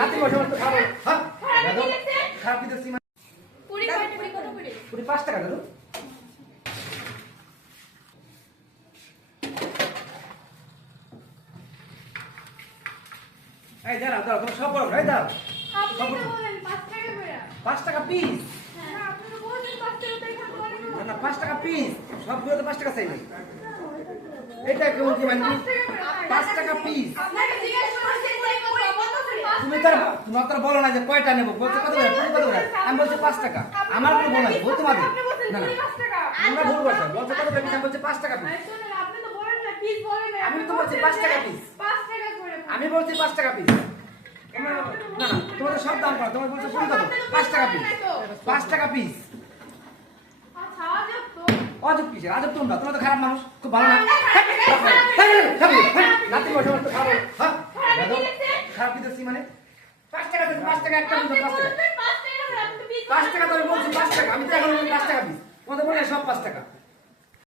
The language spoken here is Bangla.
নাতি বসে তো খারাপ খারাপ দিতেছি মানে পুরি কত করে? পুরি 5 টাকা দাদু। এই দাঁড়াও দাঁড়াও তুমি সব বড় এই দাও। আপনি তো বলেন 5 টাকা করে। 5 টাকা পিস। হ্যাঁ আপনি তো বলেন 5 টাকা তাই খাবো না না 5 টাকা পিস। সবগুলো তো 5 টাকা চাই নাই। এটা কেমন কি মানে 5 টাকা পিস। আপনাকে জিজ্ঞেস করছি তাই কত করে? তুমি তো বলো না যে কয়টা নেব বলতে কত করে পুরি কত করে আমি বলছি 5 টাকা আমার কোনো বল নাই বল তোমাদের আপনি বলছেন না না পুরি 5 টাকা। আমরা ভুল করছি বলতে কত করে আমি বলছি 5 টাকা পিস আরে শুনুন আপনি তো বলেন না পিস বলেন না। আমি তো বলছি 5 টাকা পিস 5 টাকা করে। আমি বলছি 5 টাকা পিস না না তোমাদের সব দাম করা তোমার বলছো পুরি কত 5 টাকা পিস 5 টাকা পিস আচ্ছা আজব তো। অজব কিসে আজব তোমরা তোমরা তো খারাপ মানুষ খুব ভালো না নাতি বসে তো খারাপ হ্যাঁ খারাপ দিতেছি মানে 5 টাকা 5 টাকা একটা আপনি 5 টাকা বলছেন 5 টাকা করে আপনি তো 5 টাকা তো আমি বলছি 5 টাকা আমি তো এখন 5 টাকা পিস তোমাদের বলে সব 5 টাকা